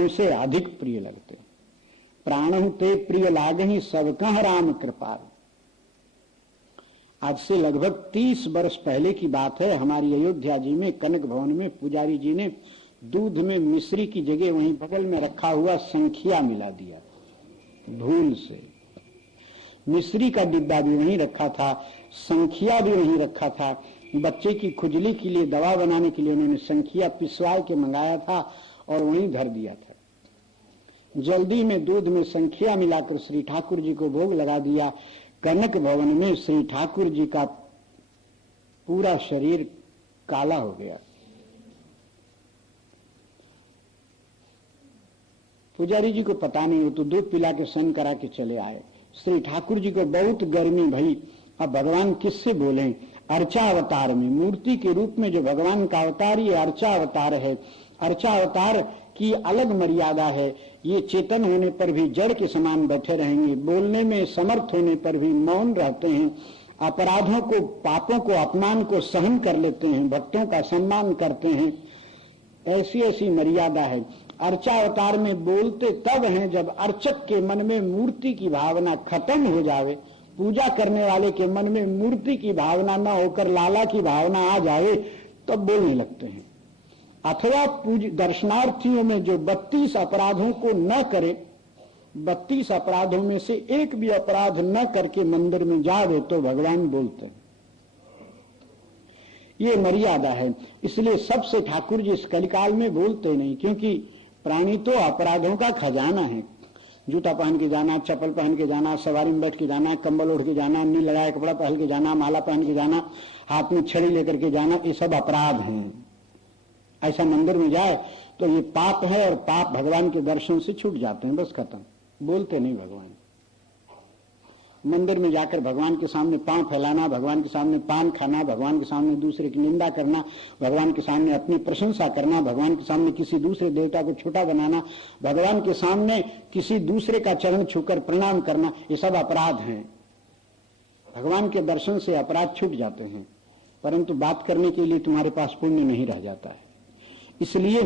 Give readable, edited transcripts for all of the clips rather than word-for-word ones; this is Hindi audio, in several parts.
प्राणों से अधिक प्रिय लगते। प्राणों ते प्रिय लागहि सब कह राम कृपाल। आज से लगभग 30 वर्ष पहले की बात है। हमारी अयोध्या जी में कनक भवन में पुजारी जी ने दूध में मिश्री की जगह वहीं बगल में रखा हुआ संखिया मिला दिया भूल से। मिश्री का डिब्बा भी वहीं रखा था, संखिया भी वहीं रखा था। बच्चे की खुजली के लिए दवा बनाने के लिए उन्होंने संखिया पिसवा के मंगाया था और वहीं धर दिया था। जल्दी में दूध में संखिया मिलाकर श्री ठाकुर जी को भोग लगा दिया। कनक भवन में श्री ठाकुर जी का पूरा शरीर काला हो गया। पुजारी जी को पता नहीं, हो तो दूध पिला के सन करा के चले आए। श्री ठाकुर जी को बहुत गर्मी भई। अब भगवान किससे बोले? अर्चा अवतार में, मूर्ति के रूप में जो भगवान का अवतार, ये अर्चा अवतार है। अर्चा अवतार की अलग मर्यादा है। ये चेतन होने पर भी जड़ के समान बैठे रहेंगे, बोलने में समर्थ होने पर भी मौन रहते हैं, अपराधों को, पापों को, अपमान को सहन कर लेते हैं, भक्तों का सम्मान करते हैं। ऐसी ऐसी मर्यादा है। अर्चा अवतार में बोलते तब हैं जब अर्चक के मन में मूर्ति की भावना खत्म हो जावे, पूजा करने वाले के मन में मूर्ति की भावना न होकर लाला की भावना आ जाए, तब बोलने लगते हैं। अथवा दर्शनार्थियों में जो 32 अपराधों को न करे, 32 अपराधों में से एक भी अपराध न करके मंदिर में जावे तो भगवान बोलते हैं। ये मर्यादा है। इसलिए सबसे ठाकुर जी इस कलिकाल में बोलते नहीं, क्योंकि प्राणी तो अपराधों का खजाना है। जूता पहन के जाना, चप्पल पहन के जाना, सवारी में बैठ के जाना, कंबल ओढ़ के जाना, नी लगाए कपड़ा पहन के जाना, माला पहन के जाना, हाथ में छड़ी लेकर के जाना, ये सब अपराध हैं। ऐसा मंदिर में जाए तो ये पाप है, और पाप भगवान के दर्शन से छूट जाते हैं, बस खत्म। बोलते नहीं भगवान। मंदिर में जाकर भगवान के सामने पांव फैलाना, भगवान के सामने पान खाना, भगवान के सामने दूसरे की निंदा करना, भगवान के सामने अपनी प्रशंसा करना, भगवान के सामने किसी दूसरे देवता को छोटा बनाना, भगवान के सामने किसी दूसरे का चरण छूकर प्रणाम करना, ये सब अपराध हैं। भगवान के दर्शन से अपराध छूट जाते हैं, परंतु बात करने के लिए तुम्हारे पास पुण्य नहीं रह जाता है। इसलिए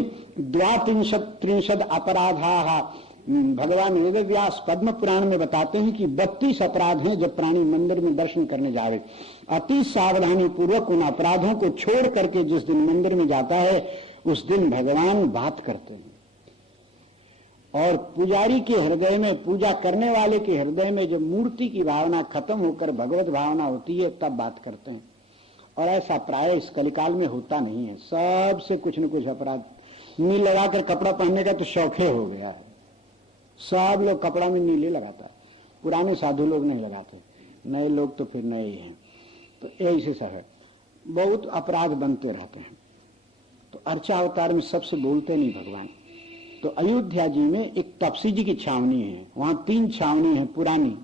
32 अपराधा भगवान वेदव्यास पद्म पुराण में बताते हैं कि 32 अपराध हैं जब प्राणी मंदिर में दर्शन करने जावे। अति सावधानी पूर्वक उन अपराधों को छोड़ करके जिस दिन मंदिर में जाता है उस दिन भगवान बात करते हैं। और पुजारी के हृदय में, पूजा करने वाले के हृदय में जब मूर्ति की भावना खत्म होकर भगवत भावना होती है तब बात करते हैं। और ऐसा प्राय इस कलिकाल में होता नहीं है। सबसे कुछ न कुछ अपराध। नील लगाकर कपड़ा पहनने का तो शौखे हो गया है। सब लोग कपड़ा में नीले लगाता है। पुराने साधु लोग नहीं लगाते, नए लोग तो फिर नए ही हैं। तो ऐसे सब है, बहुत अपराध बनते रहते हैं। तो अर्चा अवतार में सबसे बोलते नहीं भगवान। तो अयोध्या जी में एक तपसी जी की छावनी है, वहां 3 छावनी है पुरानी।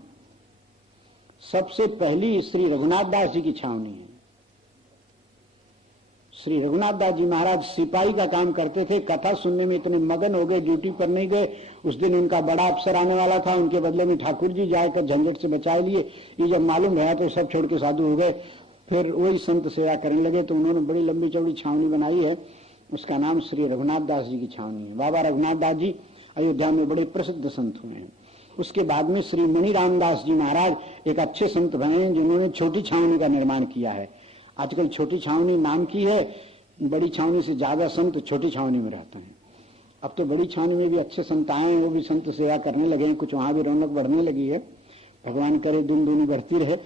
सबसे पहली श्री रघुनाथ दास जी की छावनी है। श्री रघुनाथ दास जी महाराज सिपाही का काम करते थे, कथा सुनने में इतने मगन हो गए, ड्यूटी पर नहीं गए। उस दिन उनका बड़ा अफसर आने वाला था, उनके बदले में ठाकुर जी जाकर झंझट से बचाए लिए। ये जब मालूम भया तो सब छोड़ के साधु हो गए, फिर वही संत सेवा करने लगे। तो उन्होंने बड़ी लंबी चौड़ी छावनी बनाई है, उसका नाम श्री रघुनाथ दास जी की छावनी है। बाबा रघुनाथ दास जी अयोध्या में बड़े प्रसिद्ध संत हुए हैं। उसके बाद में श्री मणि रामदास जी महाराज एक अच्छे संत बने हैं, जिन्होंने छोटी छावनी का निर्माण किया है। आजकल छोटी छावनी नाम की है, बड़ी छावनी से ज्यादा संत छोटी छावनी में रहते हैं। अब तो बड़ी छावनी में भी अच्छे संत आए हैं, वो भी संत सेवा करने लगे हैं, कुछ वहां भी रौनक बढ़ने लगी है। भगवान करे दिन दूनी बढ़ती रहे।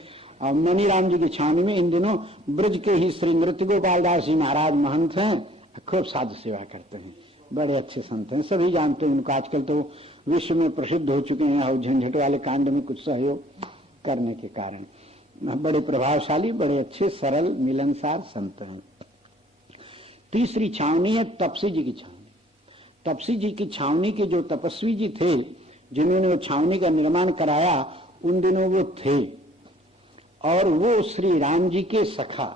और मणि राम जी की छावनी में इन दिनों ब्रज के ही श्री नृत्य गोपाल दास जी महाराज महंत हैं, खूब साधु सेवा करते हैं, बड़े अच्छे संत हैं, सभी जानते हैं उनको। आजकल तो विश्व में प्रसिद्ध हो चुके हैं और झंझट वाले कांड में कुछ सहयोग करने के कारण बड़े प्रभावशाली, बड़े अच्छे, सरल, मिलनसार संत हैं। तीसरी छावनी है तपसी जी की छावनी। तपसी जी की छावनी के जो तपस्वी जी थे, जिन्होंने वो छावनी का निर्माण कराया, उन दिनों वो थे, और वो श्री राम जी के सखा,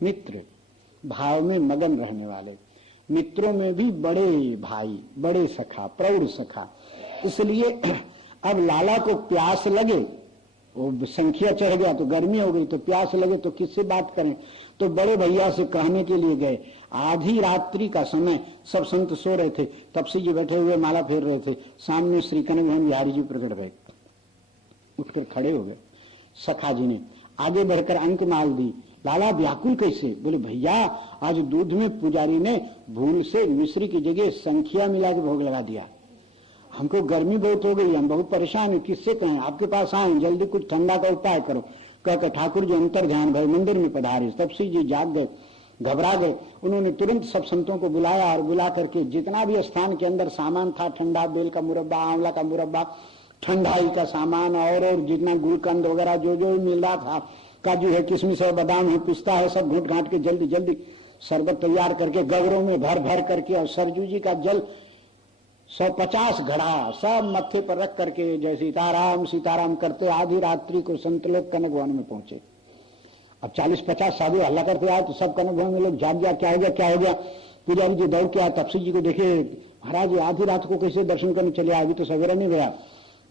मित्र, भाव में मगन रहने वाले, मित्रों में भी बड़े भाई, बड़े सखा, प्रौढ़ सखा। इसलिए अब लाला को प्यास लगे, वो संख्या चढ़ गया तो गर्मी हो गई, तो प्यास लगे तो किससे बात करें। तो बड़े भैया से कहने के लिए गए। आधी रात्रि का समय, सब संत सो रहे थे, तपसी जी बैठे हुए माला फेर रहे थे। सामने श्री कनक भवन बिहारी जी प्रकट भये, उठकर खड़े हो गए। सखा जी ने आगे बढ़कर अंक माल दी। लाला व्याकुल कैसे? बोले भैया आज दूध में पुजारी ने भूल से मिश्री की जगह संख्या मिला के भोग लगा दिया। हमको गर्मी बहुत हो गई, हम बहुत परेशान हैं, किससे कहें? आपके पास आए, जल्दी कुछ ठंडा का उपाय करो। कहकर ठाकुर जी अंतर ध्यान भय मंदिर में पधारे। तपसी जी जाग गए, घबरा गए। उन्होंने तुरंत सब संतों को बुलाया और बुला करके जितना भी स्थान के अंदर सामान था, ठंडा बेल का मुरब्बा, आंवला का मुरब्बा, ठंडाई का सामान और जितना गुलकंद वगैरह जो जो मिल रहा था, काजू है, किशमिश है, बादाम है, पिस्ता है, सब घूट घाट के जल्दी जल्दी शरबत तैयार करके गगरों में भर भर करके और सरजू जी का जल 150 घड़ा सब मत्थे पर रख करके जय सीताराम सीताराम करते आधी रात्रि को संत लोग कनक भवन में पहुंचे। अब 40-50 साधु हल्ला करते आए तो सब कनक भवन में लोग जाग गया, क्या हो गया क्या हो गया। पुजारी जी दौड़ के आए, तपसी जी को देखे, महाराज आधी रात को कैसे दर्शन करने चले आए, अभी तो सवेरा नहीं गया।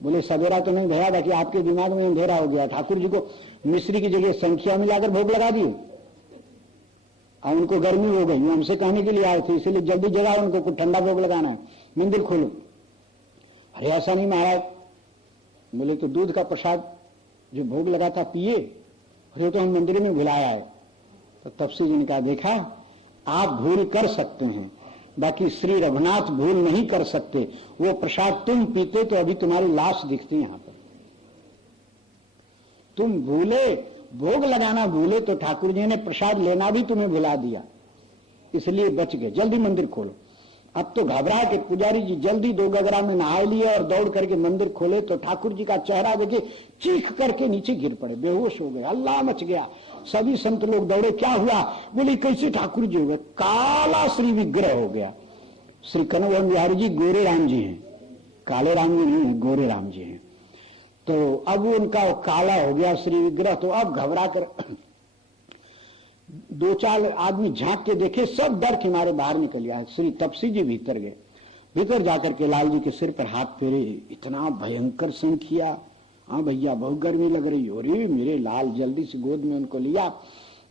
बोले सवेरा तो नहीं भया, बाकी आपके दिमाग में अंधेरा हो गया। ठाकुर जी को मिश्री की जगह संख्या मिलाकर भोग लगा दिए और उनको गर्मी हो गई। हमसे कहने के लिए आए थे, इसीलिए जल्दी जगा उनको कुछ ठंडा भोग लगाना है, मंदिर खोलो। अरे ऐसा नहीं महाराज। बोले तो दूध का प्रसाद जो भोग लगा था पिए। अरे तो हम मंदिर में भुलाया है। तो तपसी जी ने कहा देखा, आप भूल कर सकते हैं, बाकी श्री रघुनाथ भूल नहीं कर सकते। वो प्रसाद तुम पीते तो अभी तुम्हारी लाश दिखती यहां पर। तुम भूले, भोग लगाना भूले तो ठाकुर जी ने प्रसाद लेना भी तुम्हें भुला दिया, इसलिए बच गए। जल्दी मंदिर खोलो। अब तो घबरा के पुजारी जी जल्दी 2 गगरा में नहा लिए और दौड़ करके मंदिर खोले तो ठाकुर जी का चेहरा देखे, चीख करके नीचे गिर पड़े, बेहोश हो गए, हल्ला मच गया। सभी संत लोग दौड़े, क्या हुआ? बोले कैसे ठाकुर जी हो गए? काला श्री विग्रह हो गया। श्री कनक भवन बिहारी जी गोरे राम जी हैं, काले राम जी नहीं है, गोरे राम जी हैं। तो अब उनका काला हो गया श्री विग्रह। तो अब घबरा कर 2-4 आदमी झांक के देखे, सब डर के मारे बाहर निकल गया। श्री तपसी जी भीतर गए, भीतर जाकर के लाल जी के सिर पर हाथ फेरे, इतना भयंकर संख्या, हाँ भैया बहुत गर्मी लग रही हो रही। मेरे लाल जल्दी से गोद में उनको लिया,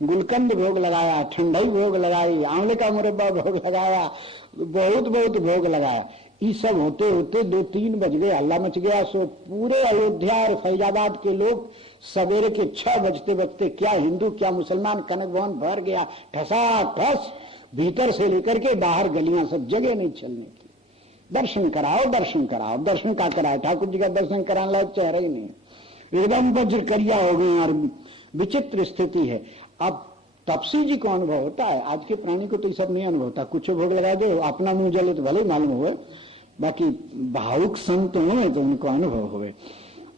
गुलकंद भोग लगाया, ठंडाई भोग लगाई, आंवले का मुरब्बा भोग लगाया, बहुत बहुत भोग लगाया। ये सब होते होते 2-3 बज गए, हल्ला मच गया। सो पूरे अयोध्या और फैजाबाद के लोग सवेरे के 6 बजते बजते क्या हिंदू क्या मुसलमान कनक भवन भर गया, ठसाठस, भीतर से लेकर के बाहर गलियां, सब जगह नहीं चलने की। दर्शन कराओ दर्शन कराओ, दर्शन का कराए, ठाकुर जी का दर्शन कराने लायक चेहरा ही नहीं, एकदम वज्र करिया हो गए और विचित्र स्थिति है। अब तपसी जी को अनुभव होता है, आज के प्राणी को तो ये सब नहीं अनुभव होता। कुछ भोग लगा दो, अपना मुंह जले तो भले मालूम हुए, बाकी भावुक संत हुए तो उनको अनुभव हुए।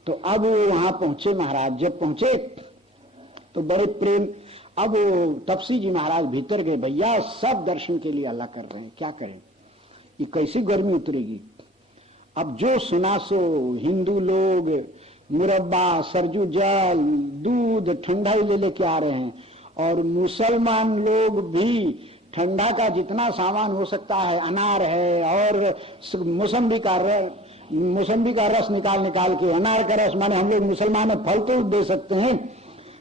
तो अब वहां पहुंचे महाराज, जब पहुंचे तो बड़े प्रेम। अब तपसी जी महाराज भीतर गए, भैया सब दर्शन के लिए अल्लाह कर रहे हैं, क्या करें, ये कैसी गर्मी उतरेगी। अब जो सुना सो हिंदू लोग मुरब्बा, सरजू जल, दूध, ठंडाई ले लेके आ रहे हैं और मुसलमान लोग भी ठंडा का जितना सामान हो सकता है, अनार है और मौसम्बी का रस निकाल के, अनार का रस, माने हम लोग मुसलमान है, फल तो दे सकते हैं,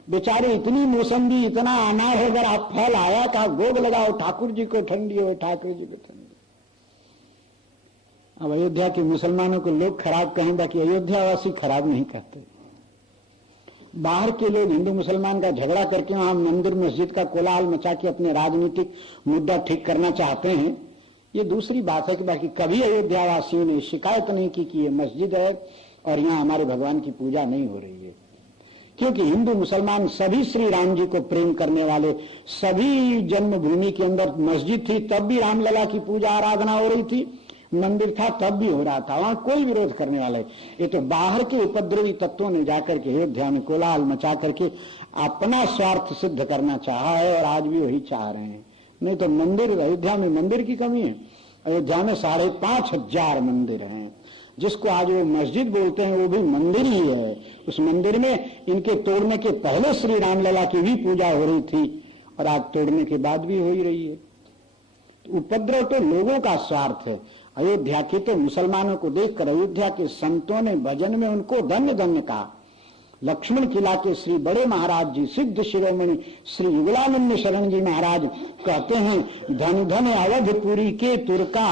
बेचारे इतनी मौसम्बी इतना अनार है, अगर आप फल आया का भोग लगाओ, ठाकुर जी को ठंडी हो, ठाकुर जी को ठंडी। अब अयोध्या के मुसलमानों को लोग खराब कहें, बाकी अयोध्यावासी खराब नहीं कहते। बाहर के लोग हिंदू मुसलमान का झगड़ा करके वहां मंदिर मस्जिद का कोलाहल मचा के अपने राजनीतिक मुद्दा ठीक करना चाहते हैं, ये दूसरी बात है कि बाकी कभी अयोध्या वासियों ने शिकायत नहीं की कि ये मस्जिद है और यहाँ हमारे भगवान की पूजा नहीं हो रही है। क्योंकि हिंदू मुसलमान सभी श्री राम जी को प्रेम करने वाले, सभी जन्मभूमि के अंदर मस्जिद थी तब भी रामलला की पूजा आराधना हो रही थी, मंदिर था तब भी हो रहा था, वहां कोई विरोध करने वाले। ये तो बाहर के उपद्रवी तत्वों ने जाकर के अयोध्या में कोलाहल मचा करके अपना स्वार्थ सिद्ध करना चाहा है और आज भी वही चाह रहे हैं। नहीं तो मंदिर, अयोध्या में मंदिर की कमी है। अयोध्या में 5,500 मंदिर हैं, जिसको आज वो मस्जिद बोलते हैं वो भी मंदिर ही है। उस मंदिर में इनके तोड़ने के पहले श्री रामलला की भी पूजा हो रही थी और आज तोड़ने के बाद भी हो ही रही है। उपद्रव तो लोगों का स्वार्थ है। अयोध्या के तो मुसलमानों को देखकर अयोध्या के संतों ने भजन में उनको धन्य धन्य कहा, लक्ष्मण किला के श्री बड़े महाराज जी, सिद्ध शिरोमणि श्री युगलानंद शरण जी महाराज कहते हैं, धन धन अवधपुरी के तुर्का।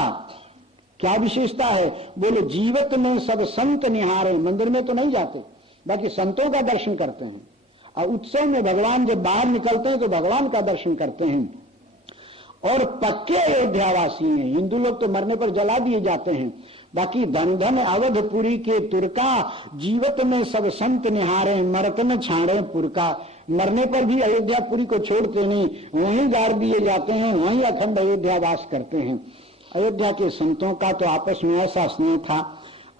क्या विशेषता है? बोले जीवत में सब संत निहारे। मंदिर में तो नहीं जाते, बाकी संतों का दर्शन करते हैं। और उत्सव में भगवान जब बाहर निकलते हैं तो भगवान का दर्शन करते हैं। और पक्के अयोध्यावासी हैं। हिंदू लोग तो मरने पर जला दिए जाते हैं, बाकी धन धन अवधपुरी के तुर्का, जीवत में सब संत निहारे, मरत न छाड़े पुरका। मरने पर भी अयोध्यापुरी को छोड़ते नहीं, वहीं गाड़ दिए जाते हैं, वहीं अखंड अयोध्यावास करते हैं। अयोध्या के संतों का तो आपस में ऐसा स्नेह था।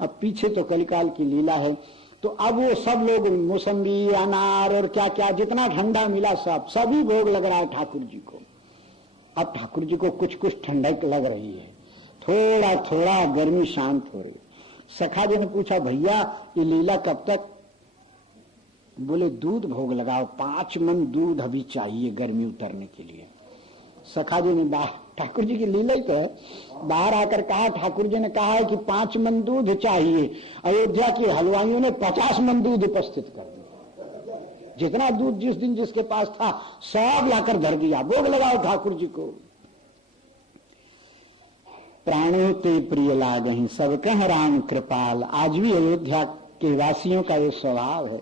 अब पीछे तो कलिकाल की लीला है, तो अब वो सब लोग मौसम्बी, अनार और क्या क्या जितना ठंडा मिला सभी भोग लग रहा है ठाकुर जी को। अब ठाकुर जी को कुछ कुछ ठंडक लग रही है, थोड़ा थोड़ा गर्मी शांत हो रही। सखा जी ने पूछा, भैया ये लीला कब तक? बोले दूध भोग लगाओ, 5 मन दूध अभी चाहिए गर्मी उतरने के लिए। सखा जी ने ठाकुर जी की लीला ही तो है, बाहर आकर कहा, ठाकुर जी ने कहा है कि 5 मन दूध चाहिए। अयोध्या के हलवाइयों ने 50 मन दूध उपस्थित कर दिया। जितना दूध जिस दिन जिसके पास था सब लाकर धर दिया, भोग लगाओ ठाकुर जी को। प्राणों ते प्रिय लागहि सब कह राम कृपाल। आज भी अयोध्या के वासियों का ये स्वभाव है।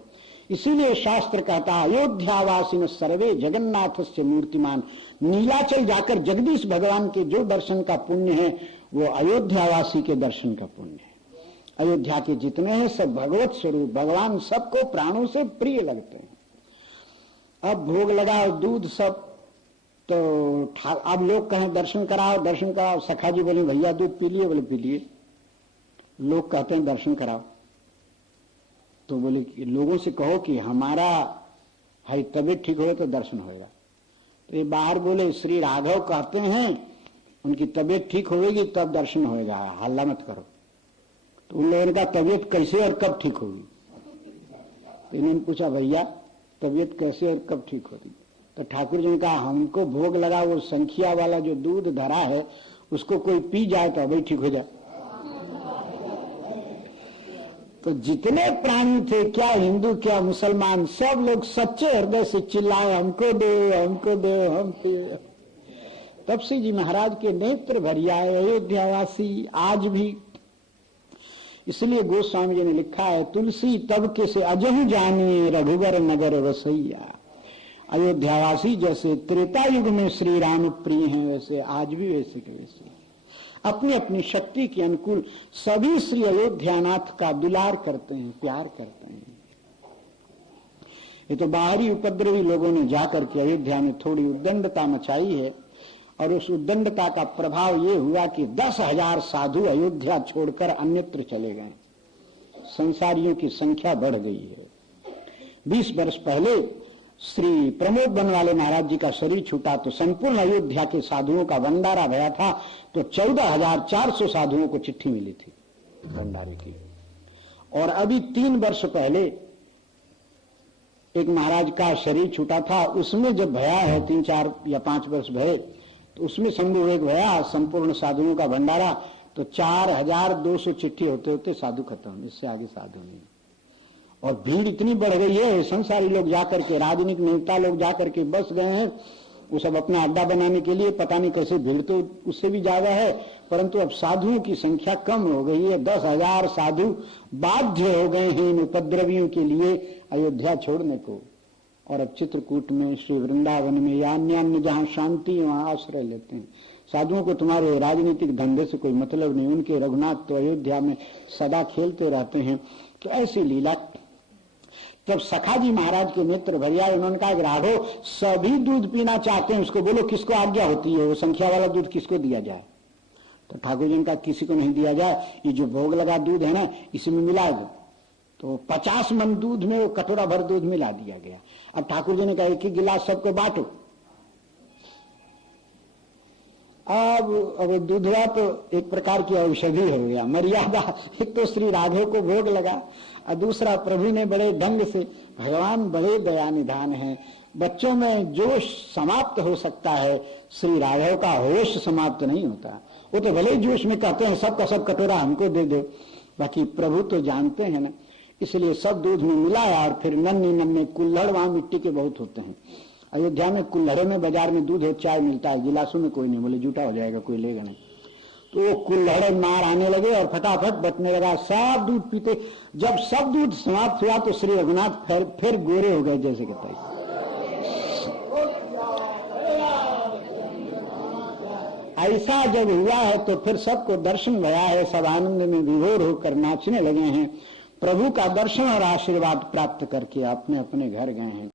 इसीलिए शास्त्र कहता है, अयोध्यावासिन सर्वे जगन्नाथ से मूर्तिमान। नीलाचल जाकर जगदीश भगवान के जो दर्शन का पुण्य है वो अयोध्यावासी के दर्शन का पुण्य है। अयोध्या के जितने हैं सब भगवत स्वरूप, भगवान सबको प्राणों से प्रिय लगते हैं। अब भोग लगाओ दूध सब, तो अब लोग कहें दर्शन कराओ दर्शन कराओ। सखा जी बोले, भैया दूध पी लिए? बोले पी लिए। लोग कहते हैं दर्शन कराओ, तो बोले लोगों से कहो कि हमारा है तबीयत ठीक हो तो दर्शन होगा। तो ये बाहर बोले, श्री राघव कहते हैं उनकी तबीयत ठीक होगी तब दर्शन होगा, हल्ला मत करो। तो उन लोगों ने कहा तबीयत कैसे और कब ठीक होगी? तो इन्होंने पूछा, भैया तबीयत कैसे और कब ठीक होगी? तो ठाकुर जी ने कहा, हमको भोग लगा वो संखिया वाला जो दूध धरा है उसको कोई पी जाए तो अभी ठीक हो जाए। तो जितने प्राणी थे, क्या हिंदू क्या मुसलमान, सब लोग सच्चे हृदय से चिल्लाए, हमको दो हमको दो हम पिए। तपसी जी महाराज के नेत्र भरियाए अयोध्यावासी आज भी। इसलिए गोस्वामी जी ने लिखा है, तुलसी तब के से अजहु जानिए रघुवर नगर वसैया। अयोध्यावासी जैसे त्रेता युग में श्री राम प्रिय हैं, वैसे आज भी वैसे के वैसे अपनी अपनी शक्ति के अनुकूल सभी श्री अयोध्यानाथ का दुलार करते हैं, प्यार करते हैं। ये तो बाहरी उपद्रवी लोगों ने जाकर के अयोध्या में थोड़ी उद्दंडता मचाई है, और उस उद्दंडता का प्रभाव ये हुआ कि 10,000 साधु अयोध्या छोड़कर अन्यत्र चले गए। संसारियों की संख्या बढ़ गई है। 20 वर्ष पहले श्री प्रमोद बनवाले महाराज जी का शरीर छूटा तो संपूर्ण अयोध्या के साधुओं का भंडारा भया था, तो 14,400 साधुओं को चिट्ठी मिली थी भंडारे की। और अभी 3 वर्ष पहले एक महाराज का शरीर छूटा था, उसमें जब भया है 3, 4 या 5 वर्ष भये, तो उसमें संभव एक भया संपूर्ण साधुओं का भंडारा, तो 4,200 चिट्ठी होते होते साधु खत्म, इससे आगे साधु नहीं। और भीड़ इतनी बढ़ गई है, संसारी लोग जाकर के, राजनीतिक नेता लोग जाकर के बस गए हैं, वो सब अपना अड्डा बनाने के लिए, पता नहीं कैसे, भीड़ तो उससे भी ज्यादा है, परंतु अब साधुओं की संख्या कम हो गई है। 10,000 साधु बाध्य हो गए हैं इन उपद्रवियों के लिए अयोध्या छोड़ने को, और अब चित्रकूट में, श्री वृंदावन में या अन्य अन्य जहाँ शांति वहां आश्रय लेते हैं। साधुओं को तुम्हारे राजनीतिक धंधे से कोई मतलब नहीं, उनके रघुनाथ तो अयोध्या में सदा खेलते रहते हैं। तो ऐसी लीला। जब सखा जी महाराज के नेत्र भरिया, उन्होंने कहा कि राघव सभी दूध पीना चाहते हैं, उसको बोलो किसको आज्ञा होती है, वो संख्या वाला दूध किसको दिया जाए? तो ठाकुर जी ने कहा किसी को नहीं दिया जाए, ये जो भोग लगा दूध है ना इसी में मिला दो। तो 50 मन दूध में वो कटोरा भर दूध मिला दिया गया। अब ठाकुर जी ने कहा एक ही गिलास सबको बांटो। अब दूधवा तो एक प्रकार की औषधि हो गया, मर्यादा। एक तो श्री राघव को भोग लगा, और दूसरा प्रभु ने बड़े ढंग से, भगवान बड़े दया निधान है। बच्चों में जोश समाप्त हो सकता है, श्री राघव का होश समाप्त नहीं होता। वो तो भले जोश में कहते हैं सबका सब कटोरा हमको दे दो, बाकी प्रभु तो जानते हैं ना। इसलिए सब दूध में मिलाया और फिर नन्हे नन्हे कुल्हड़, वहां मिट्टी के बहुत होते हैं। अयोध्या में कुल्हड़े में बाजार में दूध और चाय मिलता है, गिलासों में कोई नहीं, बोले जूठा हो जाएगा, कोई लेगा नहीं। तो वो कुल्हड़े मार आने लगे और फटाफट बटने लगा, सब दूध पीते। जब सब दूध समाप्त हुआ तो श्री रघुनाथ फिर गोरे हो गए जैसे कहता है। ऐसा जब हुआ है तो फिर सबको दर्शन भया है, सब आनंद में विभोर होकर नाचने लगे हैं। प्रभु का दर्शन और आशीर्वाद प्राप्त करके अपने अपने घर गए हैं।